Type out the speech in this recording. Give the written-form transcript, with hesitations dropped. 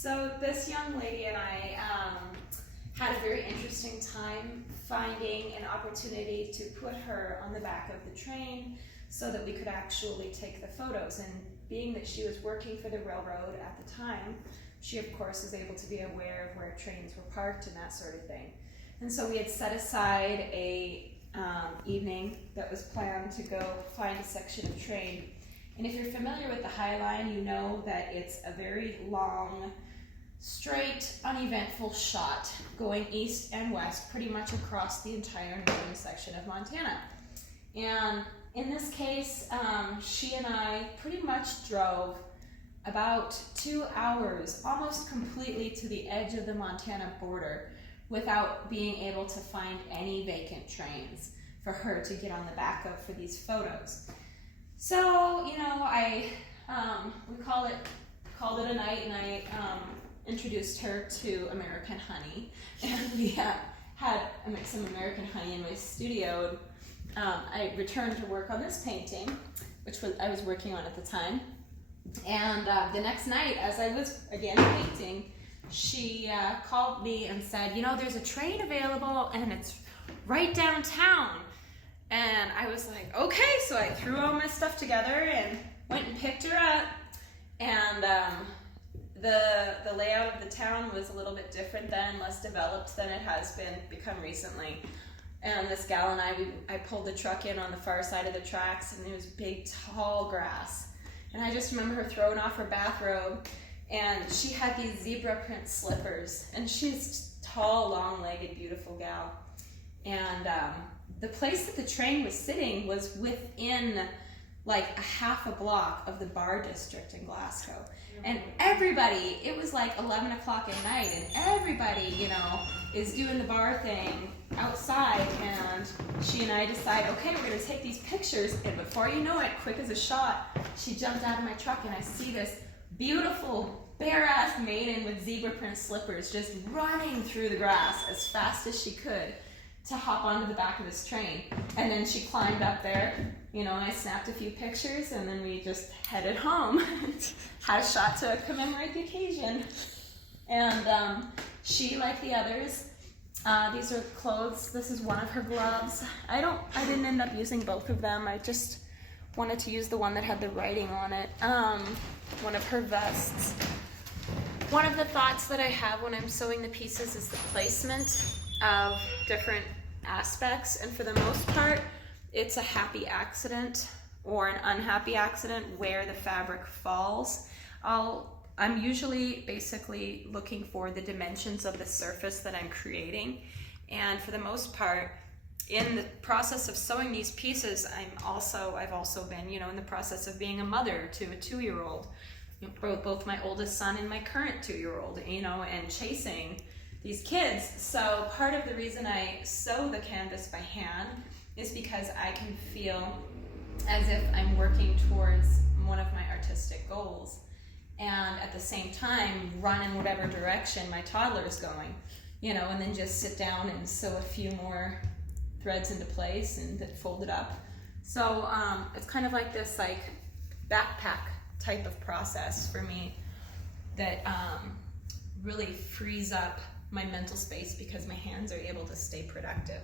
So this young lady and I had a very interesting time finding an opportunity to put her on the back of the train so that we could actually take the photos. And being that she was working for the railroad at the time, she of course was able to be aware of where trains were parked and that sort of thing. And so we had set aside a evening that was planned to go find a section of train. And if you're familiar with the High Line, you know that it's a very long, straight, uneventful shot going east and west pretty much across the entire northern section of Montana. And in this case, she and I pretty much drove about 2 hours, almost completely to the edge of the Montana border without being able to find any vacant trains for her to get on the back of for these photos. So, you know, we called it a night, and I introduced her to American honey, and we had some American honey in my studio. I returned to work on this painting, which I was working on at the time, and the next night, as I was again painting, she called me and said, you know, there's a train available and it's right downtown. And I was like, okay, so I threw all my stuff together and went and picked her up. And the layout of the town was a little bit different then, less developed than it has become recently. And this gal and I pulled the truck in on the far side of the tracks, and there was big, tall grass. And I just remember her throwing off her bathrobe, and she had these zebra print slippers, and she's tall, long-legged, beautiful gal. And the place that the train was sitting was within like a half a block of the bar district in Glasgow. And everybody, it was like 11 o'clock at night, and everybody, you know, is doing the bar thing outside, and she and I decide, okay, we're gonna take these pictures, and before you know it, quick as a shot, she jumped out of my truck, and I see this beautiful bare-ass maiden with zebra print slippers just running through the grass as fast as she could to hop onto the back of this train. And then she climbed up there, you know, I snapped a few pictures, and then we just headed home. Had a shot to commemorate the occasion. And she, like the others, these are clothes. This is one of her gloves. I didn't end up using both of them. I just wanted to use the one that had the writing on it. One of her vests. One of the thoughts that I have when I'm sewing the pieces is the placement of different aspects, and for the most part, it's a happy accident or an unhappy accident where the fabric falls. I'm usually basically looking for the dimensions of the surface that I'm creating, and for the most part, in the process of sewing these pieces, I've also been, you know, in the process of being a mother to a 2-year-old, both my oldest son and my current 2-year-old, you know, and chasing these kids. So part of the reason I sew the canvas by hand is because I can feel as if I'm working towards one of my artistic goals, and at the same time run in whatever direction my toddler is going, you know, and then just sit down and sew a few more threads into place and fold it up. So it's kind of like this like backpack type of process for me that really frees up my mental space because my hands are able to stay productive.